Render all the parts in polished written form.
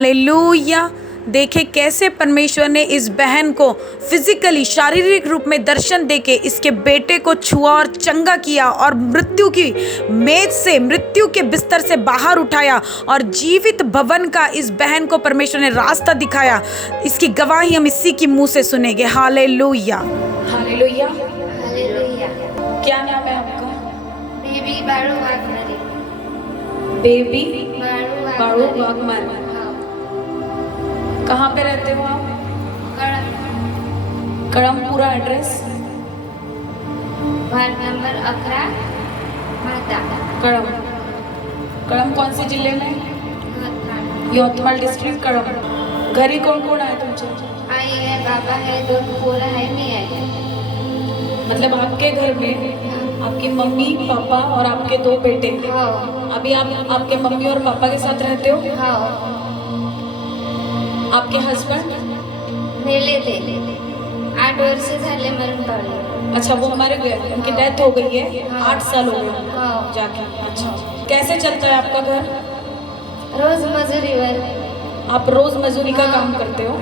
Hallelujah. देखे कैसे परमेश्वर ने इस बहन को फिजिकली शारीरिक रूप में दर्शन देके इसके बेटे को छुआ और चंगा किया और मृत्यु की मेज से, मृत्यु के बिस्तर से बाहर उठाया और जीवित भवन का इस बहन को परमेश्वर ने रास्ता दिखाया। इसकी गवाही हम इसी की मुंह से सुनेंगे। Hallelujah, hallelujah, hallelujah. क्या नाम है आपका? बेबी बारू वाघमारे। बेबी बारू वाघमारे। कहाँ पे रहते हो आप? कड़म। पूरा एड्रेस? वार्ड नंबर 11 माता कड़म। कड़म कौन से जिले में? यवतमाळ डिस्ट्रिक्ट कड़म। घरी कोण कोण आहे तुमच्या? आई है, बाबा है, 2 पोरं है, मी है। मतलब आपके घर में आपकी मम्मी, पापा और आपके 2 बेटे। अभी आप आपके मम्मी और पापा के साथ रहते हो? आपके हस्बैंड? मेले थे, 8 वर्ष झाले मरण पावले। अच्छा, वो हमारे गए, उनकी डेथ हो गई है। 8 साल हो गए जाके। अच्छा, कैसे चलता है आपका घर? रोज मजुरीवर। आप रोज मजूरी का काम करते हो?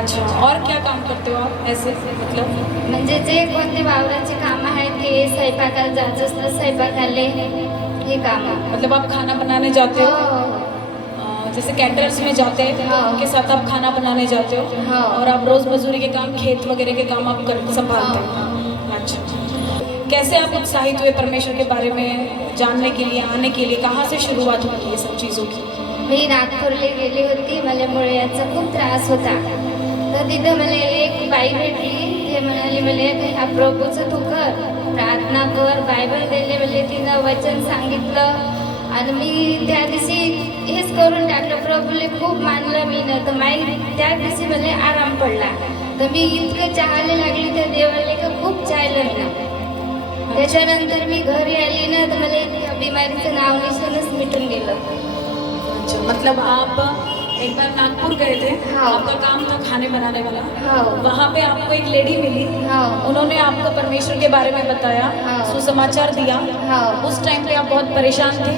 अच्छा, और क्या काम करते हो आप ऐसे? मतलब म्हणजे जे कोणते वावराचे काम आहेत ते स्वयंपाकाला जायचं असतं, स्वयंपाकाले हे काम। मतलब आप खाना बनाने जाते हो? जैसे कैटरर्स में जाते हैं तो उनके साथ आप खाना बनाने जाते हो और आप रोज मजदूरी के काम, खेत वगैरह के काम आप संभालते हो। अच्छा, कैसे आप उत्साहित हुए परमेश्वर के बारे में जानने के लिए, आने के लिए? कहाँ से शुरुआत हुई ये सब चीज़ों की? मी नागपूरला गेली होती, मला मुळव्याधीचा खूप त्रास होता। तर तिथं मला एक बाई भेटली, ते म्हणाली मला ह्या प्रभूचं तू कर, प्रार्थना कर, बायबल दिले, म्हणजे तिनं वचन सांगितलं आणि मी त्या दिवशी हेच करून टाकलं। प्रभूले खूप मानलं मी ना, तर माई त्या दिवशी मला आराम पडला। तर मी इतकं चाहायला लागली त्या देवाला का खूप चाहलं ना। त्याच्यानंतर मी घरी आली ना, तर मला इतक्या बिमारीचं नाव निशाणच मिटून गेलं। अच्छा, मतलब आप एक बार नागपुर गए थे, आपका काम था खाने बनाने वाला। वहाँ पे आपको एक लेडी मिली, उन्होंने आपको परमेश्वर के बारे में बताया, सुसमाचार दिया। उस टाइम पे आप बहुत परेशान थे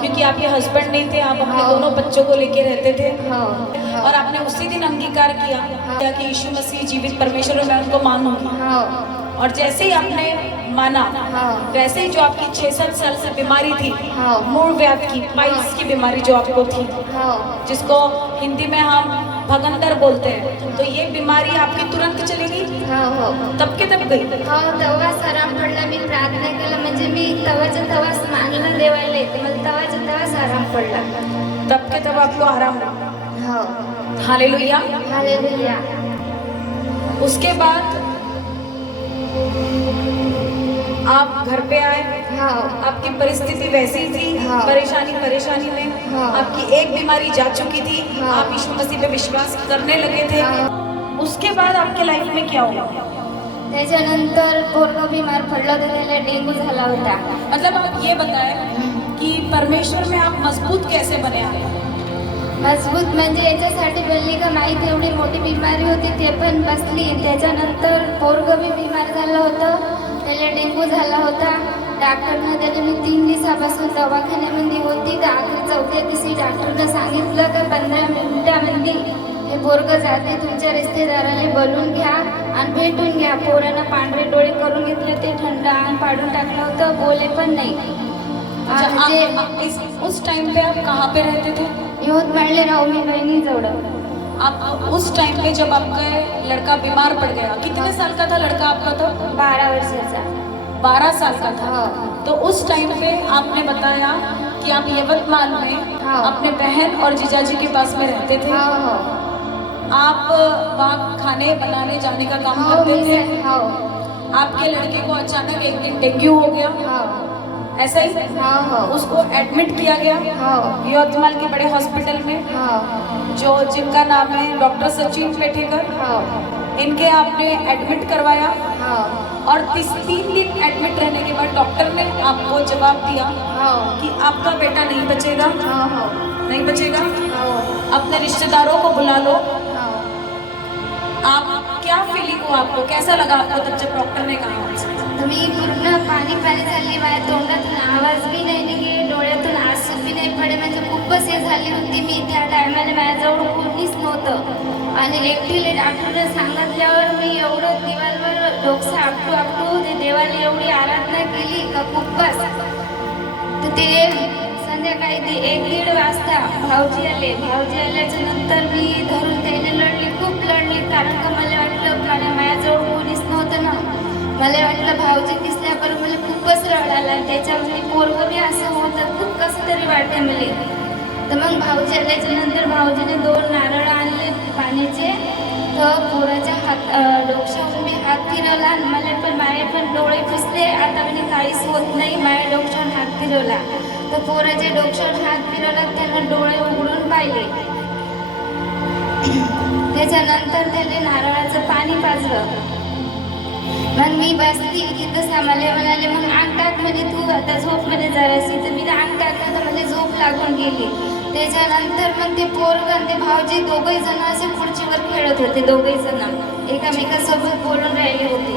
क्योंकि आपके हस्बैंड नहीं थे, आप अपने दोनों बच्चों को लेके रहते थे और आपने उसी दिन अंगीकार किया कि यीशु मसीह जीवित परमेश्वर और मैं उनको मानूंगी। और जैसे ही आपने माना वैसे ही जो आपकी 6-7 साल से बीमारी थी, मूल व्याध की, पाइल्स की बीमारी जो आपको थी, जिसको हिंदी में हम भगंदर बोलते हैं, तो ये बीमारी आपकी तुरंत चलेगी? तब के तब गई? तेव्हाच आराम पडला। मी प्रार्थना केलं, म्हणजे मी तेव्हाच्या तेव्हाच मानलं देवाला, येते मला तेव्हाच्या तेव्हाच आराम पडला। तब के तब आपको आराम हुआ? Hallelujah, hallelujah. उसके बाद आप घर पे आए, आपकी परिस्थिति वैसी थी, परेशानी में आपकी एक बीमारी जा चुकी थी, आप यीशु मसीह पे विश्वास करने लगे थे। उसके बाद आपके लाइफ में क्या हुआ? त्याच्यानंतर पोरगं बीमार पडलं, तर त्याला डेंगू झाला होता। मतलब आप ये बताएं कि परमेश्वर में आप मजबूत कैसे बने? मजबूत म्हणजे याच्यासाठी बनली का माहीत, एवढी मोठी बिमारी होती ते पण बसली। त्याच्यानंतर पोरगं बी बिमार झालं होतं, त्याला डेंगू झाला होता। डॉक्टरनं त्याला मी 3 दिवसापासून दवाखान्यामध्ये होती, तर आखरी 4थ्या दिवशी डॉक्टरनं सांगितलं का 15 मिनिटांमध्ये हे पोरगं जाते, तुमच्या रिश्तेदाराला बोलून घ्या आणि भेटून घ्या। पोरानं पांढरे डोळे करून घेतले, ते थंड अंग पाडून टाकलं होतं, बोले पण नाही। उस टाइम पे आप कहाँ पे रहते थे? यवतमाळले राहू मी बहिणी जवळ। आप उस टाइम पे जब आपका लड़का बीमार पड़ गया, कितने साल का था लड़का आपका? तो 12 वर्षाचा। 12 साल का था। तो उस टाइम पे आपने बताया कि आप यवतमाल में अपने बहन और जीजाजी के पास में रहते थे। आप वहाँ खाने बनाने जाने का काम करते थे। आपके लड़के को अचानक एक दिन डेंगू हो गया, ऐसा ही? उसको एडमिट किया गया यवतमाल के बड़े हॉस्पिटल में, जो जिनका नाम है डॉक्टर सचिन पेठेकर। इनके आपने एडमिट करवाया और 3 दिन एडमिट रहने के बाद डॉक्टर ने आपको जवाब दिया कि आपका बेटा नहीं बचेगा। नहीं बचेगा? अपने रिश्तेदारों को बुला लो। आप क्या फीलिंग हुआ आपको? कैसा लगा आपको तब जब डॉक्टर ने कहा? मी पूर्ण पाणी झाली, माझ्या तोंडातून आवाज बी नाही निघे, डोळ्यातून आंसू बी बी नाही पडे, म्हणजे खूपच हे झाली होती. मी त्या टायमाला माझ्याजवळ कोणीच नव्हतं आणि एकटीला डॉक्टरने सांगितल्यावर मी एवढं दिवाळीवर डोकं आपटू आपटू ते देवाला एवढी आराधना केली का खूपच. तर ते संध्याकाळी 1-1:30 वाजता भाऊजी आल्याच्या नंतर मी धरून त्याने लढली, खूप लढली. कारण का मला वाटलं माझ्याजवळ कोणीच नव्हतं ना. मला वाटलं भाऊजी दिसल्यावर मला खूपच रड आला. त्याच्यामध्ये पोरगं बी असं होतं, खूप कसं तरी वाटते मला. तर मग भाऊजी आल्याच्या नंतर भाऊजीने 2 नारळ आणले पाण्याचे. तर पोराच्या डोक्यावर मी हात फिरवला आणि माझे पण डोळे पुसले. आता म्हणजे काहीच होत नाही. माझ्या डोक्यावर हात फिरवला तर पोराच्या डोक्यावर हात फिरवला, त्यानं डोळे उघडून पाहिले. त्याच्यानंतर त्याने नारळाचं पाणी पाजलं. मग मी बसली तिथं म्हणाले मग अंग टाक म्हणे, तू आता झोप मध्ये जराशी. तर मी अंग टाकलं तर मला झोप लागून गेली. त्याच्यानंतर मग ते पोरगं आणि ते भाऊजी दोघही जण असे खुर्चीवर खेळत होते. दोघही जण एकामेकासोबत बोलून राहिले होते.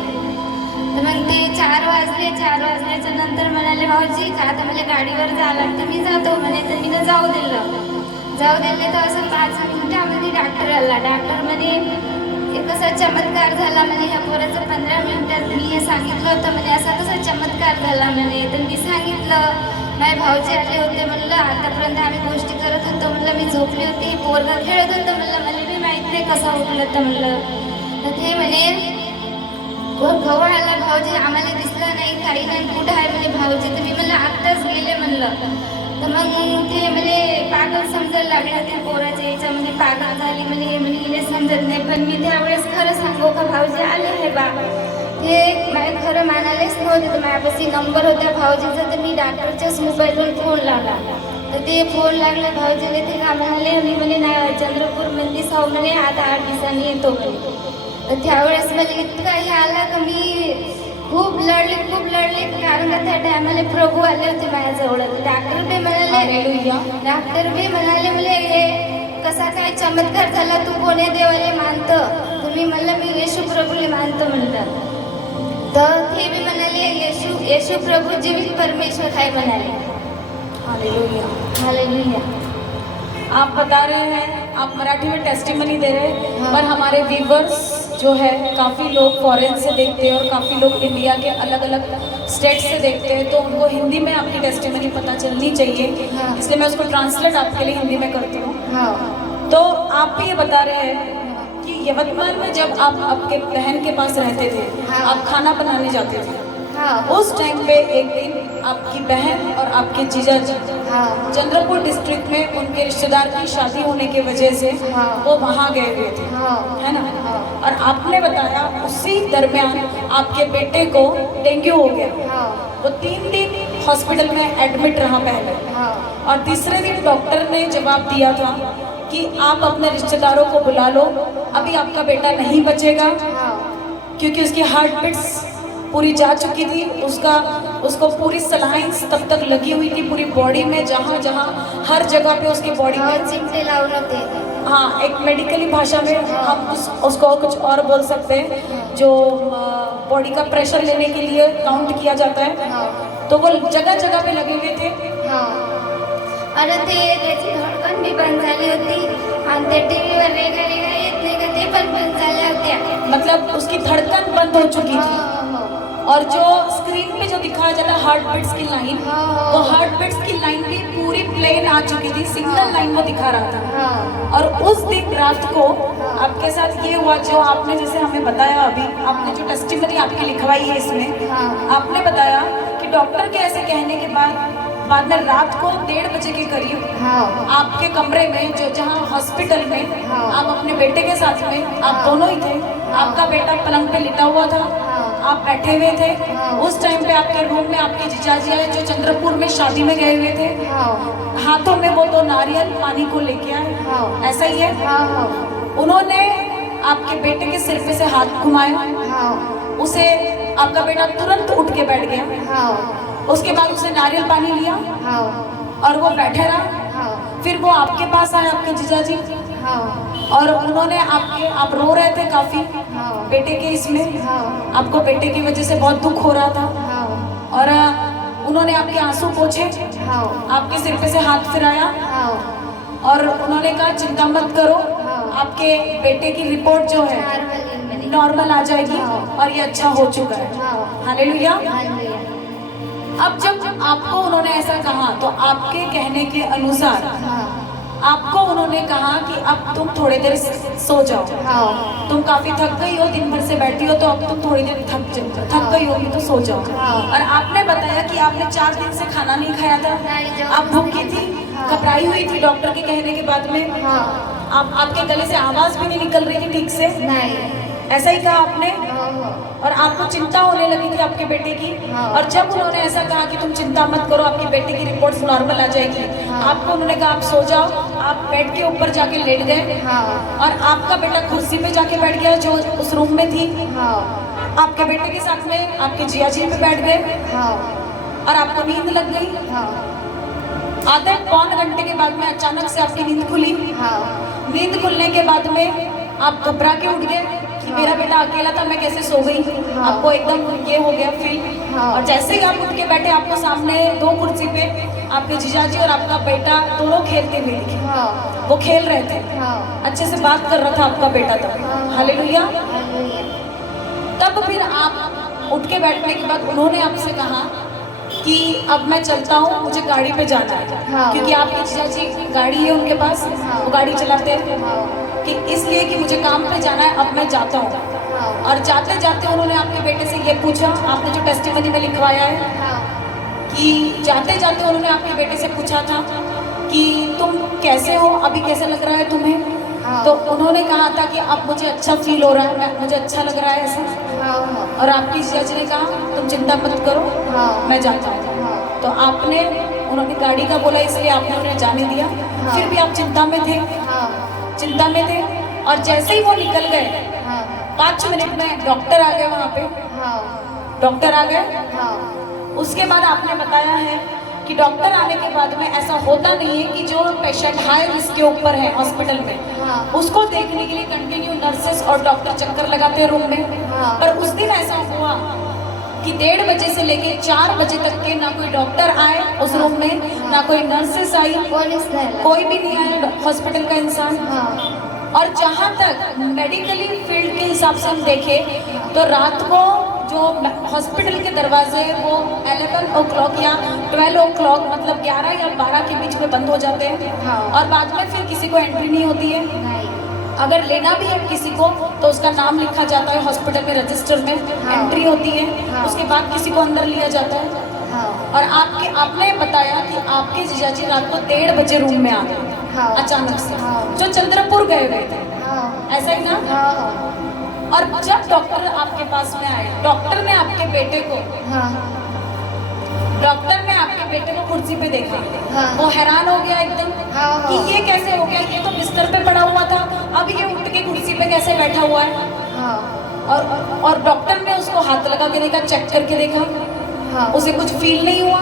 तर मग ते 4 वाजले. 4 वाजल्याच्या नंतर म्हणाले भाऊजी का आता मला गाडीवर जावं लागतं, मी जातो म्हणे. तर मी जाऊ दिले तर असं 5 मिनिटामध्ये डॉक्टर आला. डॉक्टर म्हणे कसा चमत्कार झाला म्हणे, ह्या पोराचं 15 मिनिटात मी हे सांगितलं होतं म्हणे, असा कसा चमत्कार झाला म्हणे. तर मी सांगितलं माझे भाऊजी आले होते म्हणलं, आतापर्यंत आम्ही गोष्टी करत होतो म्हणलं, मी झोपली होती, पोरगा खेळत होतं म्हणलं, मला बी माहीत नाही कसं उठलं तर म्हणलं. तर ते म्हणे गवळ आला भाऊजी, आम्हाला दिसलं नाही, काही नाही, कुठं आहे म्हणे भाऊजी. तर मी म्हणलं आत्ताच गेले म्हणलं. तर मग ते म्हणजे पागल समजायला लागले होते. पोराच्या याच्यामध्ये पागल झाली म्हणजे म्हणजे समजत नाही. पण मी त्यावेळेस खरं सांगू का भाऊजी आले हे बा, ते माझ्या खरं मानायलाच नव्हते. तर माझ्यापाशी नंबर होता भाऊजीचा. तर मी डॉक्टरच्याच मोबाईलवर फोन लावला. तर ते फोन लागला भाऊजीने. ते का म्हणाले, मी म्हणे नाही चंद्रपूरमध्ये साऊ म्हणे, आता 8 दिवसांनी येतो म्हणे. तर त्यावेळेस मला इतका हे आला का मी खूप लढले. कारण का त्या टायमाला प्रभू आले होते माझ्याजवळ. डॉक्टर बी म्हणाले मला हे कसा काय चमत्कार झाला, तू कोण्या देवाला मानतं. तुम्ही म्हणलं मी येशू प्रभूला मानतो म्हणलं. तर ते बी म्हणाले येशू प्रभू जीवित परमेश्वर आहे म्हणाले. हालेलुया। हालेलुया। आप बता रहे हैं, आप मराठी में टेस्टिमनी दे रहे हैं, पर हमारे व्यूवर्स जो है काफ़ी लोग फॉरेन से देखते हैं और काफ़ी लोग इंडिया के अलग अलग स्टेट से देखते हैं, तो उनको हिंदी में आपकी टेस्टिमनी पता चलनी चाहिए। इसलिए मैं उसको ट्रांसलेट आपके लिए हिंदी में करती हूँ। तो आप भी ये बता रहे हैं कि यवतमाल में जब आप आपके बहन के पास रहते थे, आप खाना बनाने जाते थे, उस टाइम पे एक दिन आपकी बहन और आपके जीजा जी चंद्रपुर डिस्ट्रिक्ट में उनके रिश्तेदार की शादी होने की वजह से वो वहाँ गए हुए थे, है ना। और आपने बताया उसी दरमियान आपके बेटे को डेंगू हो गया। वो 3 दिन हॉस्पिटल में एडमिट रहा पहले, और तीसरे दिन डॉक्टर ने जवाब दिया था कि आप अपने रिश्तेदारों को बुला लो, अभी आपका बेटा नहीं बचेगा, क्योंकि उसकी हार्ट बीट्स पूरी जा चुकी थी, उसको पूरी सलाइंस तब तक लगी हुई थी पूरी बॉडी में, जहाँ जहाँ हर जगह पे उसकी बॉडी में चिमटे लावून होते। हाँ, एक मेडिकली भाषा में हम उसको कुछ और बोल सकते हैं, जो बॉडी का प्रेशर लेने के लिए काउंट किया जाता है, तो वो जगह जगह पे लगे हुए थे। आणि त्याची धडकन भी बंद झाली होती, आणि ते टीव्हीवर रेगा येत नाही का, ते पण बंद झाल्या होत्या। मतलब उसकी धड़कन बंद हो चुकी थी, और जो स्क्रीन पे जो दिखाया जाता है हार्ट बीट्स की लाइन, वो हार्ट बीट्स की लाइन भी पूरी प्लेन आ चुकी थी, सिंगल लाइन वो दिखा रहा था। और उस दिन रात को आपके साथ ये हुआ जो आपने जैसे हमें बताया, अभी आपने जो टेस्टिमनी आपकी लिखवाई है इसमें आपने बताया कि डॉक्टर के ऐसे कहने के बाद में रात को 1:30 बजे के करीब आपके कमरे में जो जहाँ हॉस्पिटल में आप अपने बेटे के साथ में आप दोनों ही थे, आपका बेटा पलंग पे लिटा हुआ था, आप बैठे हुए थे। उस टाइम पे आपके रूम में आपके जीजाजी आए जो चंद्रपुर में शादी में गए हुए थे, हाथों में वो 2 नारियल पानी को लेके आए, ऐसा ही है। उन्होंने आपके बेटे के सिर पे से हाथ घुमाया, उसे आपका बेटा तुरंत उठ के बैठ गया, उसके बाद उसने नारियल पानी लिया और वो बैठे रहा। फिर वो आपके पास आए आपके जीजाजी, और उन्होंने आप रो रहे थे काफी बेटे के इसमें, आपको बेटे की वजह से बहुत दुख हो रहा था, और उन्होंने आपके आंसू पोंछे, हाँ आपके सिर पे से हाथ फिराया हाँ और उन्होंने कहा चिंता मत करो, आपके बेटे की रिपोर्ट जो है नॉर्मल आ जाएगी और ये अच्छा हो चुका है। हालेलुया। अब जब आपको उन्होंने ऐसा कहा तो आपके कहने के अनुसार आपको उन्होंने कहा कि अब तुम थोड़ी देर सो जाओ, तुम काफी थक गई हो, दिन भर से बैठी हो, तो अब तुम थोड़ी देर थक गई होगी तो सो जाओ। और आपने बताया कि आपने 4 दिन से खाना नहीं खाया था, आप भूखी थी, घबराई हुई थी डॉक्टर के कहने के बाद में, आपके गले से आवाज भी नहीं निकल रही थी ठीक से, ऐसा ही कहा आपने, और आपको चिंता होने लगी थी आपके बेटे की। और जब उन्होंने ऐसा कहा कि तुम चिंता मत करो, आपके बेटे की रिपोर्ट्स नॉर्मल आ जाएगी, आपको उन्होंने कहा आप सो जाओ, आप बेड के ऊपर जाके लेट गए और आपका बेटा कुर्सी पे जाके बैठ गया जो उस रूम में थी। आपके बेटे के साथ में आपके जिया जी पे बैठ गए और आपको नींद लग गई। आधे पौन घंटे के बाद में अचानक से आपकी नींद खुली। नींद खुलने के बाद में आप घबरा के उठ गए कि मेरा बेटा अकेला था, मैं कैसे सो गई। आपको एकदम ये हो गया फील। और जैसे ही आप उठ के बैठे, आपको सामने 2 कुर्सी पे आपके जीजाजी और आपका बेटा दोनों खेलते हुए दिखे। वो खेल रहे थे, अच्छे से बात कर रहा था आपका बेटा तब। हालेलुया। तब फिर आप उठ के बैठने के बाद उन्होंने आपसे कहा कि अब मैं चलता हूँ, मुझे गाड़ी पे जाना है, क्योंकि आपके जीजाजी गाड़ी है उनके पास, वो गाड़ी चलाते हैं, कि इसलिए कि मुझे काम पे जाना है, अब मैं जाता हूँ। और जाते जाते उन्होंने आपके बेटे से ये पूछा, आपने जो टेस्टिमनी में लिखवाया है, कि जाते जाते उन्होंने आपके बेटे से पूछा था कि तुम कैसे हो, अभी कैसे लग रहा है तुम्हें। तो उन्होंने कहा था कि अब मुझे अच्छा फील हो रहा है, मुझे अच्छा लग रहा है ऐसा। और आपकी जीजाजी ने कहा तुम चिंता मत करो, मैं जाता हूँ। तो आपने, उन्होंने गाड़ी का बोला इसलिए आपने उन्हें जाने दिया। फिर भी आप चिंता में थे, चिंता में थे। और जैसे ही वो निकल गए 5 मिनट में डॉक्टर आ गए वहाँ पे, डॉक्टर आ गए। उसके बाद आपने बताया है कि डॉक्टर आने के बाद में ऐसा होता नहीं है कि जो पेशेंट हाई रिस्क के ऊपर है हॉस्पिटल में, उसको देखने के लिए कंटिन्यू नर्सेस और डॉक्टर चक्कर लगाते हैं रूम में। पर उस दिन ऐसा हुआ कि 1:30 बजे से लेके 4 बजे तक के ना कोई डॉक्टर आए उस रूम में, ना कोई नर्सेस आई, कोई भी नहीं आया हॉस्पिटल का इंसान। और जहाँ तक मेडिकली फील्ड के हिसाब से हम देखें तो रात को जो हॉस्पिटल के दरवाजे वो 11 o'clock या 12 o'clock, मतलब 11 या 12 के बीच में बंद हो जाते हैं। और बाद में फिर किसी को एंट्री नहीं होती है। अगर लेना भी है किसी को तो उसका नाम लिखा जाता है हॉस्पिटल में, रजिस्टर में एंट्री होती है, उसके बाद किसी को अंदर लिया जाता है। और आपने बताया कि आपके जीजाजी रात को 1:30 बजे रूम में आ गए अचानक से, जो चंद्रपुर गए हुए थे, ऐसा ही ना। और जब डॉक्टर आपके पास में आए, डॉक्टर ने आपके बेटे को कुर्सी पे देखा, वो हैरान हो गया एकदम कि ये कैसे हो गया, ये तो बिस्तर पे पड़ा हुआ था, अब ये उठ के कुर्सी पे कैसे बैठा हुआ है। और डॉक्टर ने उसको हाथ लगा के देखा, चेक करके देखा, उसे कुछ फील नहीं हुआ।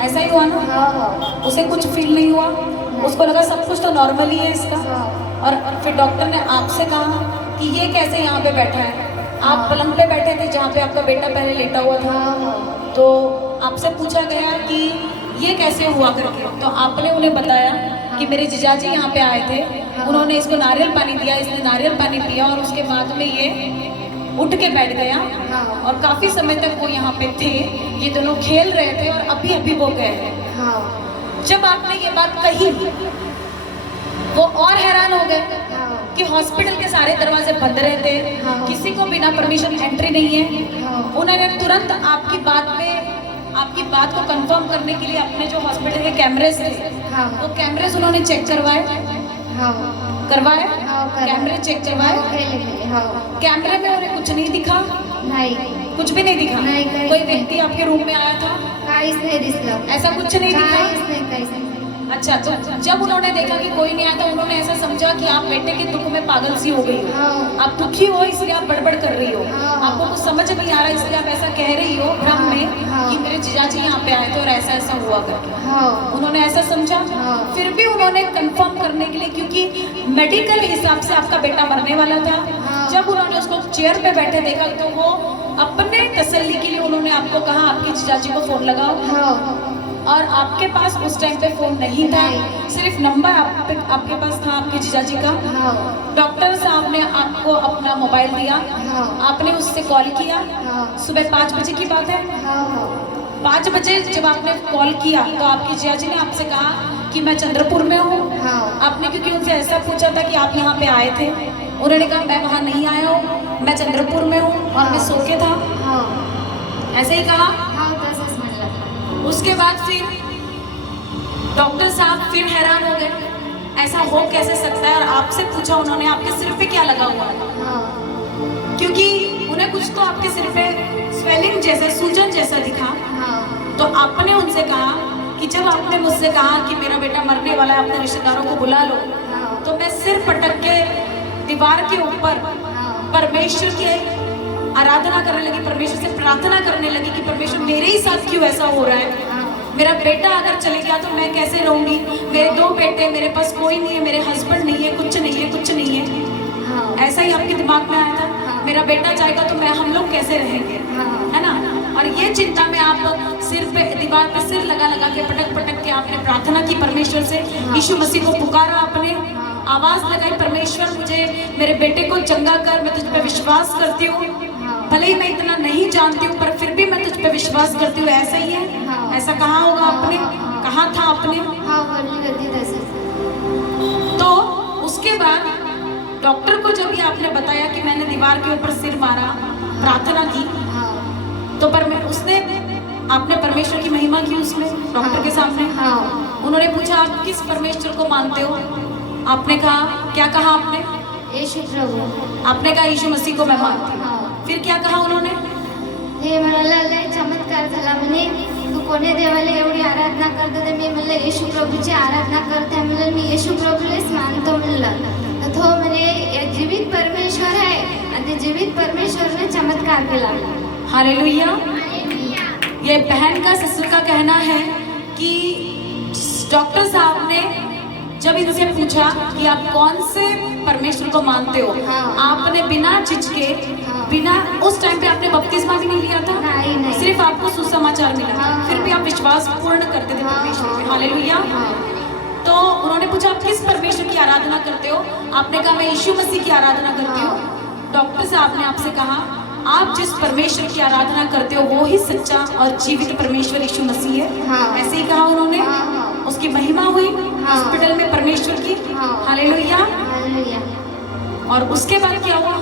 ऐसा ही हुआ ना, उसे कुछ फील नहीं हुआ, उसको लगा सब कुछ तो नॉर्मल ही है इसका। और फिर डॉक्टर ने आपसे कहा कि ये कैसे यहाँ पे बैठा है। आप पलंग पे बैठे थे जहाँ पे आपका बेटा पहले लेटा हुआ था, तो आपसे पूछा गया कि ये कैसे हुआ करके। तो आपने उन्हें बताया कि मेरे जीजाजी यहाँ पे आए थे, उन्होंने इसको नारियल पानी दिया, इसने नारियल पानी पिया और उसके बाद में ये उठ के बैठ गया। और काफी समय तक वो यहाँ पे थे, ये दोनों खेल रहे थे और अभी अभी वो गए। जब आपने ये बात कही वो और हैरान हो गए कि हॉस्पिटल के सारे दरवाजे बंद रहते हैं, किसी को बिना परमिशन एंट्री नहीं है। उन्होंने तुरंत आपकी बात को कंफर्म करने के लिए अपने जो हॉस्पिटल के कैमरेज थे, वो कैमरेज उन्होंने चेक करवाए, कैमरे चेक करवाए। कैमरे में उन्हें कुछ नहीं दिखा, कुछ भी नहीं दिखा। कोई व्यक्ति आपके रूम में आया था, ऐसा कुछ नहीं दिखा। अच्छा, तो जब उन्होंने देखा कि कोई नहीं आया तो उन्होंने ऐसा समझा कि आप बेटे के दुख में पागल सी हो गई हो, आप दुखी हो इसलिए आप बड़बड़ कर रही हो, आपको कुछ समझ नहीं आ रहा इसलिए आप ऐसा कह रही हो भ्रम में कि मेरे जीजाजी यहाँ पे आए थे और ऐसा ऐसा हुआ करके। उन्होंने ऐसा समझा। फिर भी उन्होंने कंफर्म करने के लिए, क्योंकि मेडिकल हिसाब से आपका बेटा मरने वाला था, जब उन्होंने उसको चेयर पे बैठे देखा तो वो अपने तसल्ली के लिए उन्होंने आपको कहा आपकी जीजाजी को फोन लगाओ, हाँ और आपके पास उस टाइम पे फोन नहीं था, सिर्फ नंबर आपके पास था आपके जीजाजी का। हाँ डॉक्टर साहब ने आपको अपना मोबाइल दिया, हाँ आपने उससे कॉल किया, हाँ सुबह 5 बजे की बात है। हाँ 5 बजे जब आपने कॉल किया तो आपकी जीजाजी ने आपसे कहा कि मैं चंद्रपुर में हूँ। हाँ आपने क्योंकि उनसे ऐसा पूछा था कि आप यहाँ पे आए थे, उन्होंने कहा मैं वहाँ नहीं आया हूँ, मैं चंद्रपुर में हूँ और मैं सो के था, हाँ ऐसे ही कहा। हाँ तसंच म्हणलं। उसके बाद फिर डॉक्टर साहब फिर हैरान हो गए, ऐसा हो कैसे सकता है, और आपसे पूछा उन्होंने आपके सिर पे क्या लगा हुआ है, हाँ क्योंकि उन्हें कुछ तो आपके सिर पे स्वेलिंग जैसा, सूजन जैसा दिखा। हाँ तो आपने उनसे कहा कि जब आपने मुझसे कहा कि मेरा बेटा मरने वाला है, अपने रिश्तेदारों को बुला लो, हाँ तो मैं सिर पटक के दीवार के ऊपर हाँ परमेश्वर की आराधना करने लगी, परमेश्वर से प्रार्थना करने लगी कि परमेश्वर मेरे ही साथ क्यों ऐसा हो रहा है, मेरा बेटा अगर चले गया तो मैं कैसे रहूंगी, मेरे 2 बेटे, मेरे पास कोई नहीं है, मेरे हस्बैंड नहीं है, कुछ नहीं है, कुछ नहीं है। हाँ ऐसा ही आपके दिमाग में आया था, हाँ। मेरा बेटा जाएगा तो हम लोग कैसे रहेंगे, हाँ है ना। और ये चिंता में आप सिर पे दीवार पे सिर लगा लगा के पटक पटक के आपने प्रार्थना की परमेश्वर से, यीशु मसीह को पुकारा, आपने आवाज लगाई, परमेश्वर मुझे मेरे बेटे को चंगा कर, मैं तुझ पे विश्वास करती हूँ, भले ही मैं इतना नहीं जानती हूँ पर फिर भी मैं तुझ पे विश्वास करती हूँ, ऐसा ही है। हाँ। ऐसा कहा होगा आपने, कहा था आपने। हाँ बोलली होती तसंच। तो उसके बाद डॉक्टर को जब ये आपने बताया कि मैंने दीवार के ऊपर सिर मारा, प्रार्थना की, हाँ तो उसने आपने परमेश्वर की महिमा की उसमें डॉक्टर के सामने। हाँ उन्होंने पूछा आप किस परमेश्वर को मानते हो, आपने कहा, क्या कहा आपने, येशू प्रभू। आपने कहा यीशु मसीह को मैं मानती हूँ। हाँ फिर क्या कहा उन्होंने, हे म्हणाला लय चमत्कार झाला म्हणे, तू कोण्या देवाला एवढी आराधना करते, तर मी म्हणलं येशू प्रभूची आराधना करते, म्हणलं मी येशू प्रभूलाच मानतो म्हणलं। तर तो म्हणे एक जीवित परमेश्वर आहे आणि ते जीवित परमेश्वरने चमत्कार केला। हालेलुया। ये बहन का ससुर का कहना है कि डॉक्टर साहब ने जब इनसे पूछा कि आप कौन से परमेश्वर को मानते हो, हाँ। आपने बिना झिझके, हाँ। बिना, उस टाइम पे आपने बपतिस्मा भी नहीं लिया था, नहीं। सिर्फ आपको सुसमाचार मिला था, हाँ। फिर भी आप विश्वास पूर्ण करते थे हाँ। परमेश्वर पे। हालेलुया। हाँ। तो उन्होंने पूछा आप किस परमेश्वर की आराधना करते हो, आपने कहा मैं यीशु मसीह की आराधना करती हूँ। डॉक्टर साहब ने आपसे कहा आप जिस परमेश्वर की आराधना करते हो वो ही सच्चा और जीवित परमेश्वर यीशु मसीह है। हाँ। ऐसे ही कहा उन्होंने। हाँ। उसकी महिमा हुई हाँ। हॉस्पिटल में परमेश्वर की। हाँ। हालेलुया। हालेलुया। और उसके बाद क्या हुआ,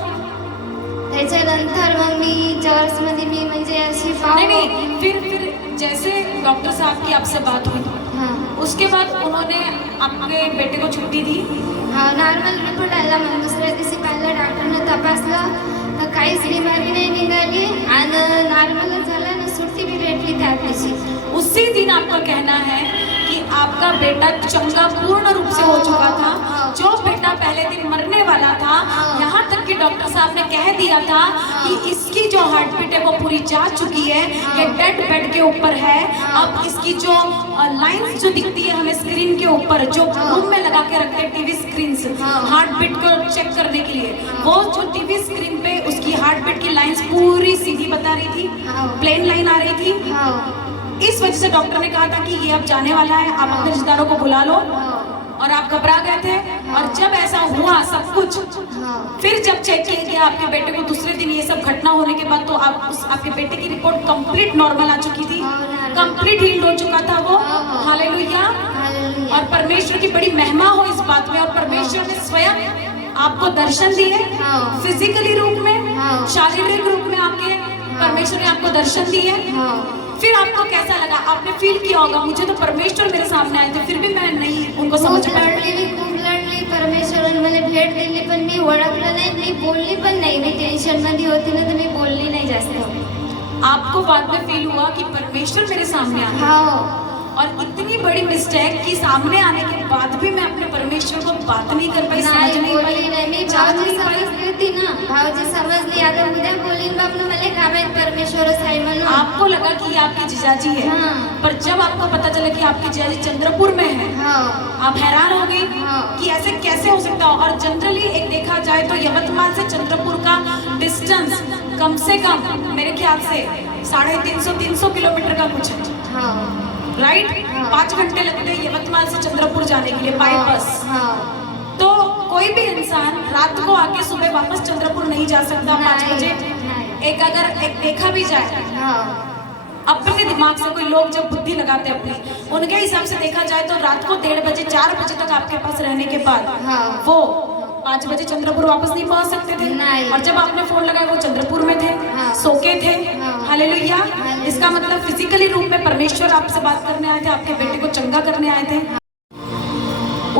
त्याच्यानंतर मग मी चर्चमध्ये मी म्हणजे अशी नहीं, फिर जैसे डॉक्टर साहब की आपसे बात हुई, हाँ उसके बाद उन्होंने आपके बेटे को छुट्टी दी। हाँ नॉर्मल रिपोर्ट आला, मग दुसऱ्या दिवशी पाहिलं डॉक्टरने तपासलं तर काहीच बिमारी नाही निघाली आणि नॉर्मल झालं ना, सुट्टी भी भेटली त्या दिवशी। उसी दिन आपका कहना है कि आपका बेटा चंगा पूर्ण रूप से हो चुका था। जो बेटा पहले दिन मरने वाला था, यहाँ तक कि डॉक्टर साहब ने कह दिया था कि इसकी जो हार्ट बीट है वो पूरी जा चुकी है, ये डेड बेड के ऊपर है। अब इसकी जो लाइंस जो दिखती है हमें स्क्रीन के ऊपर, जो रूम में लगा के रखते हैं टीवी स्क्रीन से हार्ट बीट को चेक करने के लिए, वो जो टीवी स्क्रीन पे उसकी हार्ट बीट की लाइंस पूरी सीधी बता रही थी, प्लेन लाइन आ रही थी। इस वजह से डॉक्टर ने कहा था कि ये अब जाने वाला है, आप अपने रिश्तेदारों को बुला लो, और आप घबरा गए थे। और जब ऐसा हुआ सब कुछ, फिर जब चेक किया गया आपके बेटे को दूसरे दिन ये सब घटना होने के बाद, तो आपके बेटे की रिपोर्ट कंप्लीट नॉर्मल आ चुकी थी, कंप्लीट हील्ड हो चुका था वो। हालेलुया। और परमेश्वर की बड़ी महिमा हो इस बात में, और परमेश्वर ने स्वयं आपको दर्शन दिए फिजिकली रूप में, शारीरिक रूप में आपके परमेश्वर ने आपको दर्शन दिए। फिर आपको कैसा लगा, आपने फील किया होगा मुझे तो परमेश्वर मेरे सामने आए थे, फिर भी मैं नहीं उनको समझ खूप लढली परमेश्वराने मला भेट दिली, पण मी ओळखलं नाही, मी बोलली पण नाही। मी टेन्शन मध्ये होती ना, तर मी बोलली नाही जास्त। आपको बाद में फील हुआ कि परमेश्वर मेरे सामने आए, हाँ और इतनी बड़ी मिस्टेक कि सामने आने के बाद भी मैं अपने परमेश्वर को बात नहीं कर पाई, समझ नहीं पाई, मी जान भावजी नहीं पाई। समजली होती ना, भावजी समजली, आता उद्या बोलीन बाबा मला काय माहित परमेश्वरच आहे म्हणून। आपको लगा कि ये आपकी जीजाजी है, हाँ। पर जब आपको पता चला कि आपकी जीजाजी चंद्रपुर में है, हाँ आप हैरान हो गई हाँ। कि ऐसे कैसे हो सकता हो। और जनरली एक देखा जाए जाए तो यवतमाल से चंद्रपुर का डिस्टेंस कम से कम मेरे ख्याल से 350 किलोमीटर का कुछ है, हाँ राइट? हाँ। 5 घंटे लगते हैं यवतमाल से चंद्रपुर जाने के लिए बाई बस। हाँ तो कोई भी इंसान रात को आके सुबह वापस चंद्रपुर नहीं जा सकता 5 नहीं, बजे। नहीं। अगर एक देखा भी जाए हाँ अपने दिमाग से, कोई लोग जब बुद्धि लगाते अपनी, उनके हिसाब से देखा जाए तो रात को 1:30 बजे 4 बजे तक आपके पास रहने के बाद हाँ। वो 5 बजे चंद्रपुर वापस नहीं पहुंच सकते थे। नहीं। और जब आपने फोन लगाया वो चंद्रपुर में थे, हाँ। सोके थे। हाँ। हालेलुया। हालेलुया। इसका मतलब फिजिकली रूप में परमेश्वर आपसे बात करने आए थे, आपके बेटे को चंगा करने आए थे।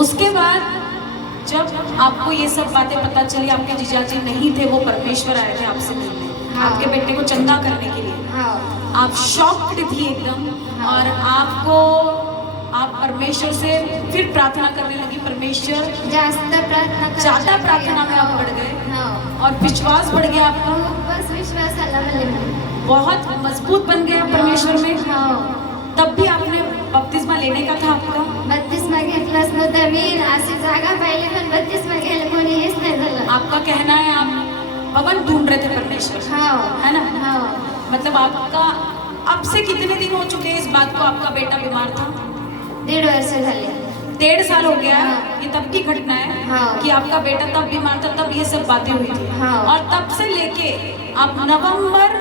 उसके बाद जब आपको ये सब बातें पता चली, आपके जीजाजी नहीं थे, वो परमेश्वर आए थे आपसे मिलने, हाँ। आपके बेटे को चंगा करने के लिए। हाँ आप शॉक्ड थी एकदम, और आप परमेश्वर से फिर प्रार्थना करने लगी। परमेश्वर ज्यादा प्रार्थना में आप बढ़ गए हाँ। और विश्वास बढ़ गया आपका, बस विश्वास आला मला बहुत मजबूत बन गया परमेश्वर में। हाँ तब भी आपने बपतिस्मा लेने का था आपका। 32 घेतलाच नव्हता मी, अशी जागा पाहिली पण 32 घ्यायला कोणी हेच नाही झालं। आपका कहना है आप भवन ढूंढ रहे थे परमेश्वर, हाँ है ना? हाँ मतलब आपका अब से कितने दिन हो चुके हैं इस बात को, आपका बेटा बीमार था? 1.5 वर्ष झाले। 1.5 साल हो गया। हाँ। ये तब की घटना है हाँ। कि आपका बेटा तब बीमार था, तब ये सब बातें हुई थी। हाँ। और तब से लेके आप नवंबर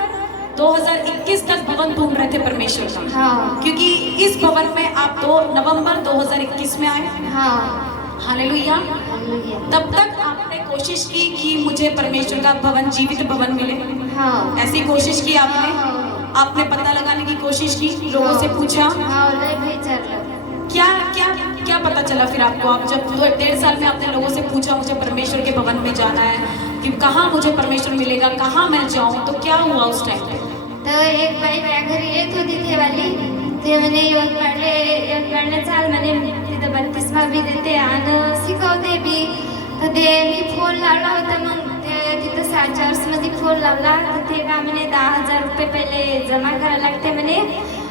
2021 तक भवन ढूंढ रहे थे परमेश्वर का। हाँ क्योंकि इस भवन में आप नवंबर 2021 में आए। हाँ हालेलुया। हालेलुया। तब तक आपने कोशिश की कि मुझे परमेश्वर का भवन, जीवित भवन मिले। हाँ ऐसी कोशिश की आपने? हाँ। आपने पता लगाने की कोशिश की, लोगों से पूछा? हाँ लय विचारलं। क्या क्या क्या पता चला फिर आपको? आप जब 1.5 साल में आपने लोगों से पूछा मुझे परमेश्वर के भवन में जाना है, कि कहाँ मुझे परमेश्वर मिलेगा, कहाँ मैं जाऊँ, तो क्या हुआ उस टाइम पे? तर एक बाई माझ्या घरी येत होती तेवाली, ते म्हणे यवतमाळला चाल म्हणे, तिथं 32 बी देते आणि शिकवते बी। तर ते मी फोन लावला होता, मग ते तिथं 7 मध्ये फोन लावला, तर ते का म्हणे 10,000 रुपये पहिले जमा करायला लागते म्हणे,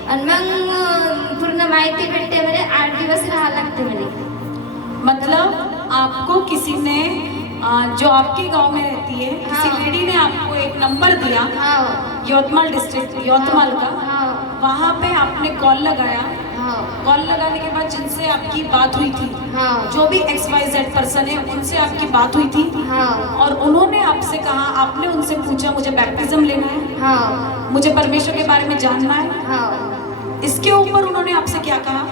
आणि मग पूर्ण माहिती भेटते म्हणे, 8 दिवस राहावं लागते म्हणे। मतलब आपको किसी ने जो आपके गांव में रहती है, किसी हाँ। लेडी ने आपको एक नंबर दिया, हाँ यवतमाल डिस्ट्रिक्ट, यवतमाल का। हाँ वहाँ पे आपने कॉल लगाया। हाँ कॉल लगाने के बाद जिनसे आपकी बात हुई थी, हाँ जो भी XYZ पर्सन है, उनसे आपकी बात हुई थी, हाँ और उन्होंने आपसे कहा, आपने उनसे पूछा मुझे बैप्टिज्म लेना है, हाँ मुझे परमेश्वर के बारे में जानना है। हाँ। इसके ऊपर उन्होंने आपसे क्या कहा?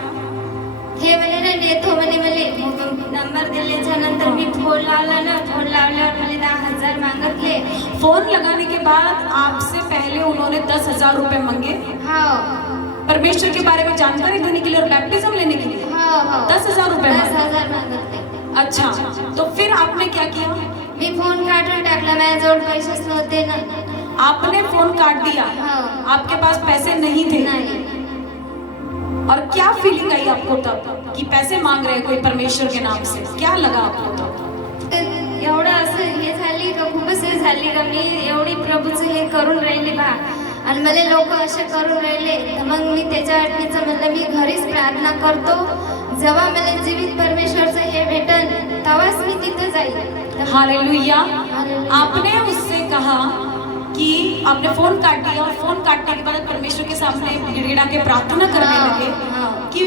हे म्हणे ना नेतो म्हणे, मला नंबर दिल्याच्या नंतर मी फोन लावला ना, फोन लावल्यावर मला 10,000 मागितले। फोन लगाने के बाद आपसे पहले उन्होंने 10,000 रुपए मांगे हाँ परमेश्वर के बारे में जानकारी देने के लिए और बैप्टिज्म लेने के लिए। हाँ हाँ 10,000 रुपए मांगे। 10,000 मागितले। अच्छा, तो फिर आपने क्या किया? मी फोन काढून टाकला, माझ्याजवळ पैसेच नव्हते ना। आपने फोन काट दिया, हाँ आपके पास पैसे नहीं थे। नाही। और क्या फीलिंग आई आपको तब कि पैसे मांग रहे हैं कोई परमेश्वर के नाम से? क्या लगा आपको तब? तर एवढं असं हे झाली का, खूपच हे झाली का, मी एवढी प्रभूचं हे करून राहिली बा, आणि मला लोक असे करून राहिले, तर मग मी त्याच्या वाटणीचं म्हणलं मी घरीच प्रार्थना करतो, जेव्हा मला जीवित परमेश्वरचं हे भेटन तेव्हाच मी तिथं जाईल। हालेलुया। हालेलुया। आपने उससे कहा कि आपने फोन काट दिया, और फोन काटने के बाद परमेश्वर के सामने गिड़गिड़ा के प्रार्थना करने हाँ, लगे हाँ। कि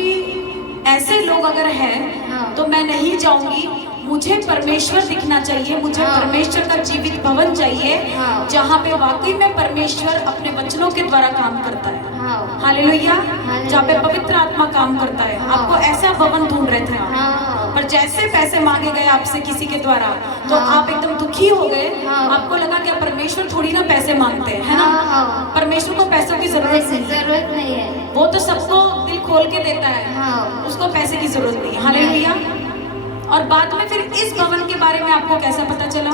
ऐसे लोग अगर हैं हाँ। तो मैं नहीं जाऊंगी, मुझे परमेश्वर दिखना चाहिए, मुझे हाँ। परमेश्वर का जीवित भवन चाहिए, हाँ। जहाँ पे वाकई में परमेश्वर अपने वचनों के द्वारा काम करता है। हाँ हालेलुया। हालेलुया। जहाँ पे पवित्र आत्मा काम करता है। हाँ। आपको ऐसा भवन ढूंढ रहे थे आप। हाँ पर जैसे पैसे मांगे गए आपसे किसी के द्वारा, तो हाँ। आप एकदम दुखी हो गए। हाँ। आपको लगा कि परमेश्वर थोड़ी ना पैसे मांगते हैं, है ना? हाँ, हाँ। परमेश्वर को पैसों की जरूरत पैसे नहीं है, जरूरत नहीं है। वो तो सबको दिल खोल के देता है, हाँ उसको पैसे की जरूरत नहीं है। हालेलुया। और बाद में फिर इस भवन के बारे में आपको कैसा पता चला?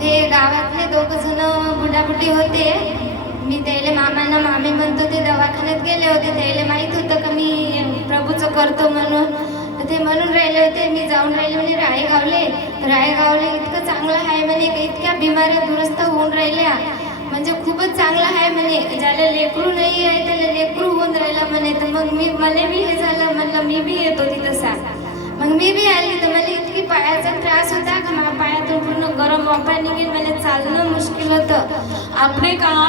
ते गावातले 2 जण बुडाबुडी होते, मी त्याला मामांना मामी म्हणतो, ते दवाखान्यात गेले होते, त्याला माहित होतं का मी प्रभूचं करतो म्हणून, तर ते म्हणून राहिले होते, मी जाऊन राहिले म्हणे रायगावले इतकं चांगलं आहे म्हणे, इतक्या बिमाऱ्या दुरुस्त होऊन राहिल्या, म्हणजे खूपच चांगलं आहे म्हणे, ज्याला लेकरू नाही आहे त्याला लेकरू होऊन राहिला म्हणे। तर मग मला बी हे झालं, म्हणलं मी बी येतो तिथं सा, मग मी बी आली, तर मला इतकी पायाचा त्रास होता का, पायातून पूर्ण पप्पा निघेल मला चालणं मुश्किल होतं. आपने कहा